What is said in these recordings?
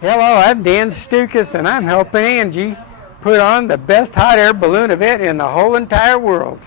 Hello, I'm Dan Stukas, and I'm helping Angie put on the best hot air balloon event in the whole entire world.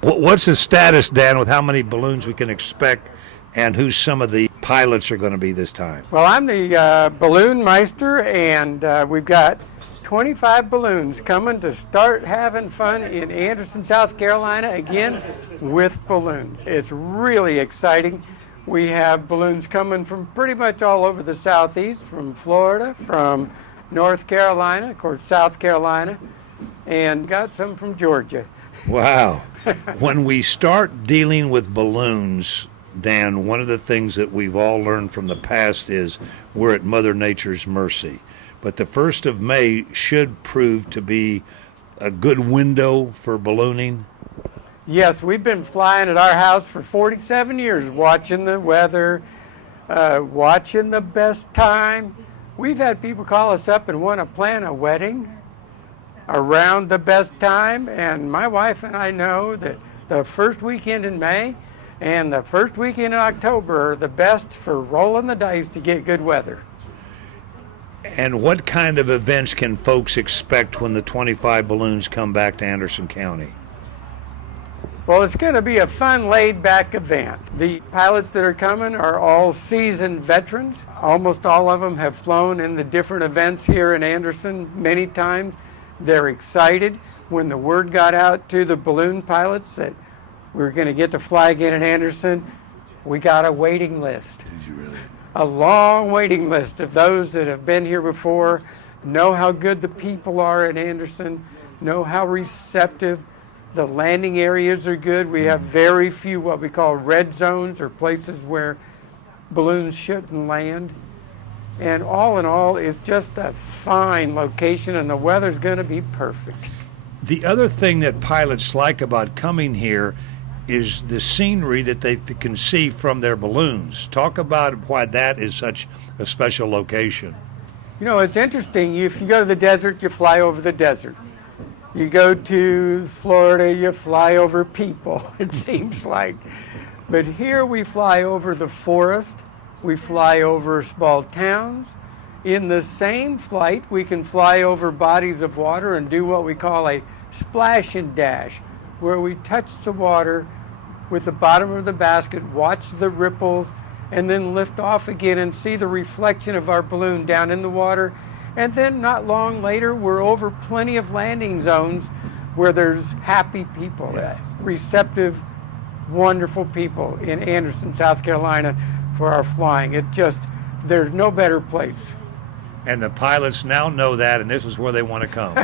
What's the status, Dan, with how many balloons we can expect and who some of the pilots are going to be this time? Well, I'm the balloon meister, and we've got 25 balloons coming to start having fun in Anderson, South Carolina, again with balloons. It's really exciting. We have balloons coming from pretty much all over the Southeast, from Florida, from North Carolina, of course, South Carolina, and got some from Georgia. Wow. When we start dealing with balloons, Dan, one of the things that we've all learned from the past is we're at Mother Nature's mercy. But the 1st of May should prove to be a good window for ballooning. Yes, we've been flying at our house for 47 years, watching the weather, watching the best time. We've had people call us up and want to plan a wedding around the best time, and my wife and I know that the first weekend in May and the first weekend in October are the best for rolling the dice to get good weather. And what kind of events can folks expect when the 25 balloons come back to Anderson County? Well, it's going to be a fun, laid-back event. The pilots that are coming are all seasoned veterans. Almost all of them have flown in the different events here in Anderson many times. They're excited. When the word got out to the balloon pilots that we were going to get to fly again in Anderson, we got a waiting list. Did you really? A long waiting list of those that have been here before, know how good the people are in Anderson, know how receptive. The landing areas are good. We have very few what we call red zones, or places where balloons shouldn't land. And all in all, it's just a fine location, and the weather's going to be perfect. The other thing that pilots like about coming here is the scenery that they can see from their balloons. Talk about why that is such a special location. You know, it's interesting. If you go to the desert, you fly over the desert. You go to Florida, you fly over people, it seems like. But here we fly over the forest, we fly over small towns. In the same flight, we can fly over bodies of water and do what we call a splash and dash, where we touch the water with the bottom of the basket, watch the ripples, and then lift off again and see the reflection of our balloon down in the water. And then not long later, we're over plenty of landing zones where there's happy people, receptive, wonderful people in Anderson, South Carolina for our flying. There's no better place. And the pilots now know that, and this is where they want to come.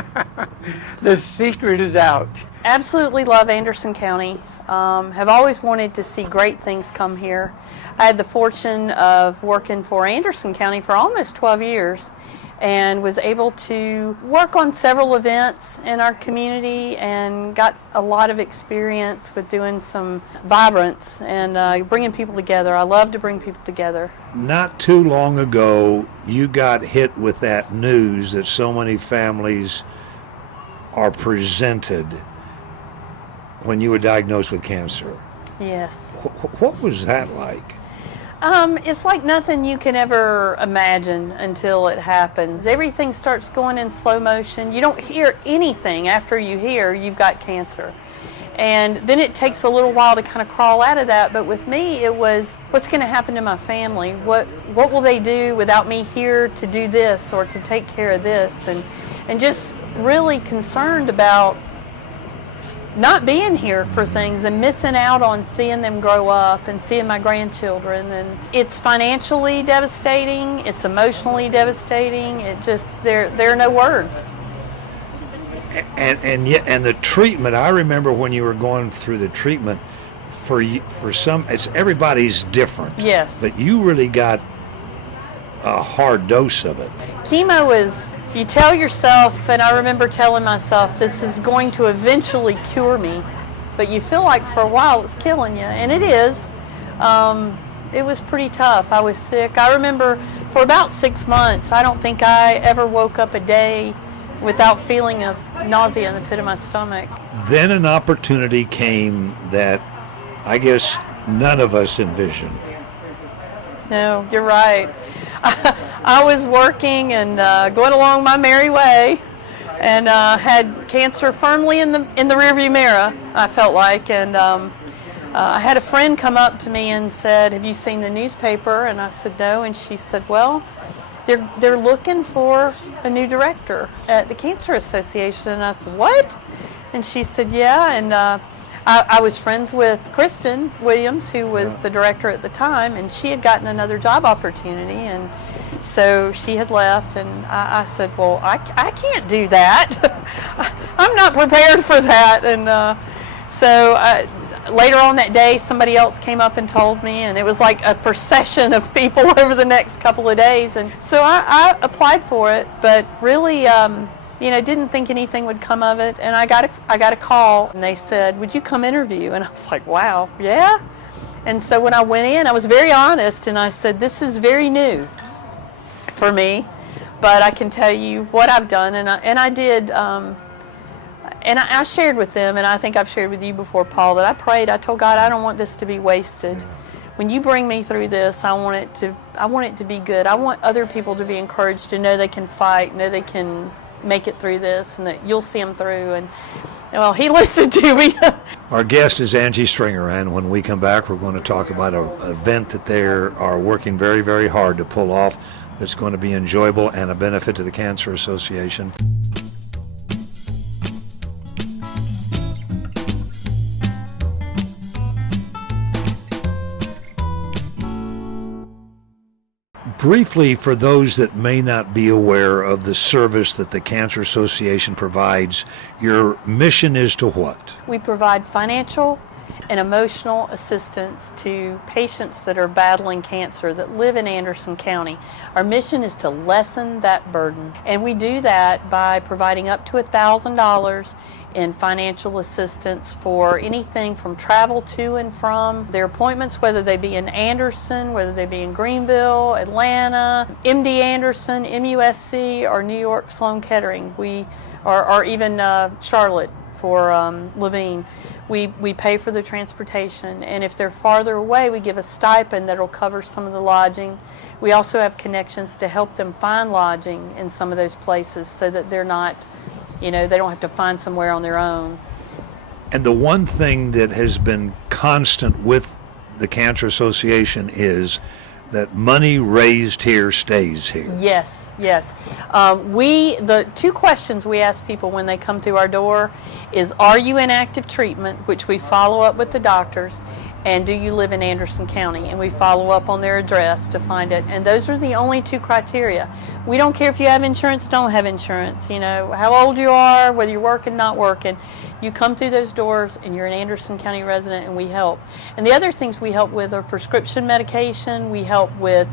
The secret is out. Absolutely love Anderson County. Have always wanted to see great things come here. I had the fortune of working for Anderson County for almost 12 years and was able to work on several events in our community and got a lot of experience with doing some vibrance and bringing people together. I love to bring people together. Not too long ago, you got hit with that news that so many families are presented when you were diagnosed with cancer. Yes. What was that like? It's like nothing you can ever imagine until it happens. Everything starts going in slow motion. You don't hear anything after you hear you've got cancer. And then it takes a little while to kind of crawl out of that. But with me, it was, what's going to happen to my family? What will they do without me here to do this or to take care of this? And just really concerned about not being here for things and missing out on seeing them grow up and seeing my grandchildren. And it's financially devastating, it's emotionally devastating. There are no words. And the treatment, I remember when you were going through the treatment, for some, everybody's different. Yes. But you really got a hard dose of it. Chemo is, you tell yourself, and I remember telling myself, this is going to eventually cure me, but you feel like for a while it's killing you, and it is. It was pretty tough. I was sick. I remember for about 6 months, I don't think I ever woke up a day without feeling a nausea in the pit of my stomach. Then an opportunity came that I guess none of us envisioned. No, you're right. I was working and going along my merry way, and had cancer firmly in the rearview mirror, I felt like. And I had a friend come up to me and said, "Have you seen the newspaper?" And I said, "No." And she said, "Well, they're looking for a new director at the Cancer Association." And I said, "What?" And she said, "Yeah." And I was friends with Kristen Williams, who was the director at the time, and she had gotten another job opportunity, and so she had left. And I said, "Well, I can't do that. I'm not prepared for that." And so later on that day, somebody else came up and told me, and it was like a procession of people over the next couple of days. And so I applied for it, but really, didn't think anything would come of it. And I got a call, and they said, "Would you come interview?" And I was like, "Wow, yeah." And so when I went in, I was very honest, and I said, "This is very new for me, but I can tell you what I've done." And I did. And I shared with them, and I think I've shared with you before, Paul, that I prayed. I told God, I don't want this to be wasted. When you bring me through this, I want it to be good. I want other people to be encouraged to know they can fight, know they can make it through this, and that you'll see them through. And well, he listened to me. Our guest is Angie Stringer, and when we come back, we're going to talk about an event that they are working very, very hard to pull off that's going to be enjoyable and a benefit to the Cancer Association. Briefly, for those that may not be aware of the service that the Cancer Association provides, your mission is to what? We provide financial and emotional assistance to patients that are battling cancer that live in Anderson County. Our mission is to lessen that burden, and we do that by providing up to $1,000 in financial assistance for anything from travel to and from their appointments, whether they be in Anderson, whether they be in Greenville, Atlanta, MD Anderson, MUSC, or New York Sloan Kettering. Or even Charlotte for Levine. We pay for the transportation, and if they're farther away, we give a stipend that'll cover some of the lodging. We also have connections to help them find lodging in some of those places so that they're not, they don't have to find somewhere on their own. And the one thing that has been constant with the Cancer Association is that money raised here stays here. Yes. The two questions we ask people when they come through our door is, are you in active treatment, which we follow up with the doctors, and do you live in Anderson County? And we follow up on their address to find it. And those are the only two criteria. We don't care if you have insurance, don't have insurance, how old you are, whether you're working, not working. You come through those doors and you're an Anderson County resident, and we help. And the other things we help with are prescription medication. We help with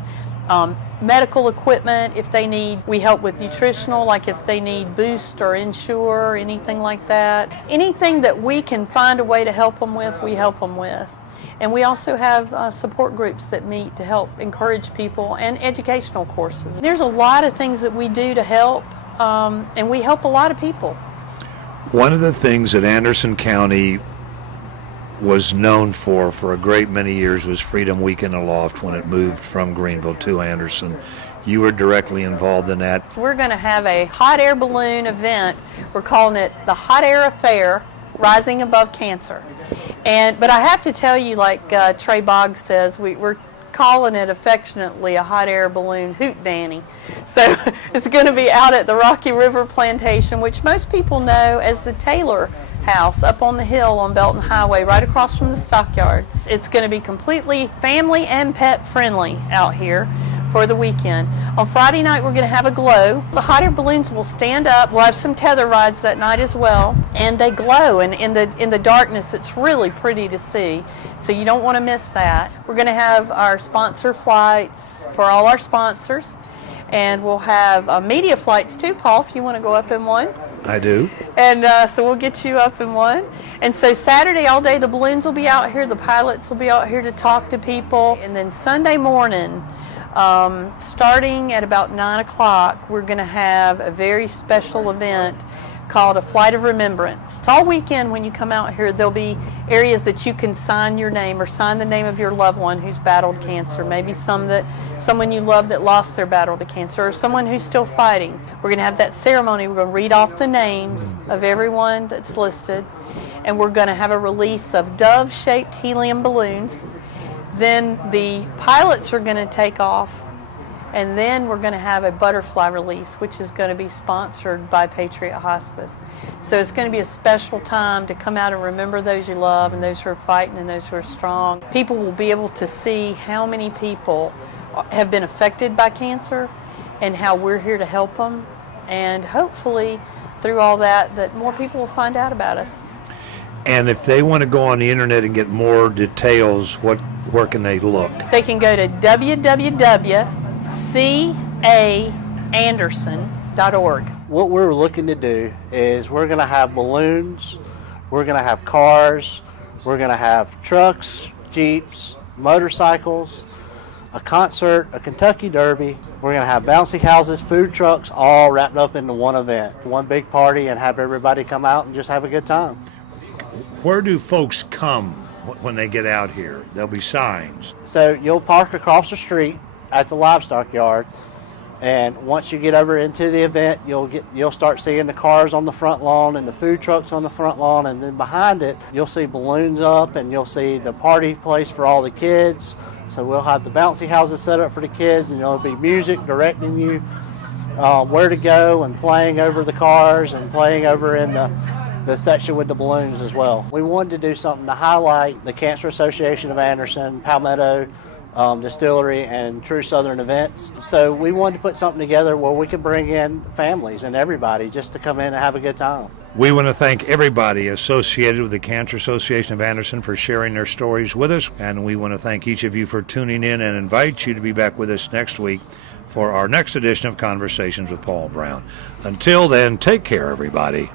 medical equipment if they need. We help with nutritional, like if they need Boost or Ensure, anything like that. Anything that we can find a way to help them with, we help them with. And we also have support groups that meet to help encourage people, and educational courses. There's a lot of things that we do to help, and we help a lot of people. One of the things that Anderson County was known for a great many years was Freedom Week in the Loft when it moved from Greenville to Anderson. You were directly involved in that. We're going to have a hot air balloon event. We're calling it the Hot Air Affair, Rising Above Cancer. But I have to tell you, like Trey Boggs says, we're calling it affectionately a hot air balloon hoot danny. So it's going to be out at the Rocky River Plantation, which most people know as the Taylor House up on the hill on Belton Highway, right across from the stockyards. It's going to be completely family and pet friendly out here for the weekend. On Friday night, we're going to have a glow. The hot air balloons will stand up. We'll have some tether rides that night as well, and they glow. And in the darkness, it's really pretty to see. So you don't want to miss that. We're going to have our sponsor flights for all our sponsors, and we'll have media flights too, Paul, if you want to go up in one. I do. And so we'll get you up in one. And so Saturday all day, the balloons will be out here, the pilots will be out here to talk to people. And then Sunday morning, starting at about 9 o'clock, we're going to have a very special event called a Flight of Remembrance. It's all weekend when you come out here. There'll be areas that you can sign your name or sign the name of your loved one who's battled cancer. Maybe someone you love that lost their battle to cancer, or someone who's still fighting. We're going to have that ceremony. We're going to read off the names of everyone that's listed, and we're going to have a release of dove-shaped helium balloons. Then the pilots are going to take off, and then we're going to have a butterfly release, which is going to be sponsored by Patriot Hospice. So it's going to be a special time to come out and remember those you love and those who are fighting and those who are strong. People will be able to see how many people have been affected by cancer and how we're here to help them. And hopefully, through all that, that more people will find out about us. And if they want to go on the internet and get more details, where can they look? They can go to www.caanderson.org. What we're looking to do is we're going to have balloons, we're going to have cars, we're going to have trucks, Jeeps, motorcycles, a concert, a Kentucky Derby. We're going to have bouncy houses, food trucks, all wrapped up into one event, one big party, and have everybody come out and just have a good time. Where do folks come when they get out here? There'll be signs. So you'll park across the street at the livestock yard, and once you get over into the event, you'll start seeing the cars on the front lawn and the food trucks on the front lawn, and then behind it you'll see balloons up, and you'll see the party place for all the kids. So we'll have the bouncy houses set up for the kids, and there'll be music directing you where to go, and playing over the cars and playing over in the section with the balloons as well. We wanted to do something to highlight the Cancer Association of Anderson, Palmetto Distillery, and True Southern Events. So we wanted to put something together where we could bring in families and everybody just to come in and have a good time. We want to thank everybody associated with the Cancer Association of Anderson for sharing their stories with us, and we want to thank each of you for tuning in and invite you to be back with us next week for our next edition of Conversations with Paul Brown. Until then, take care, everybody.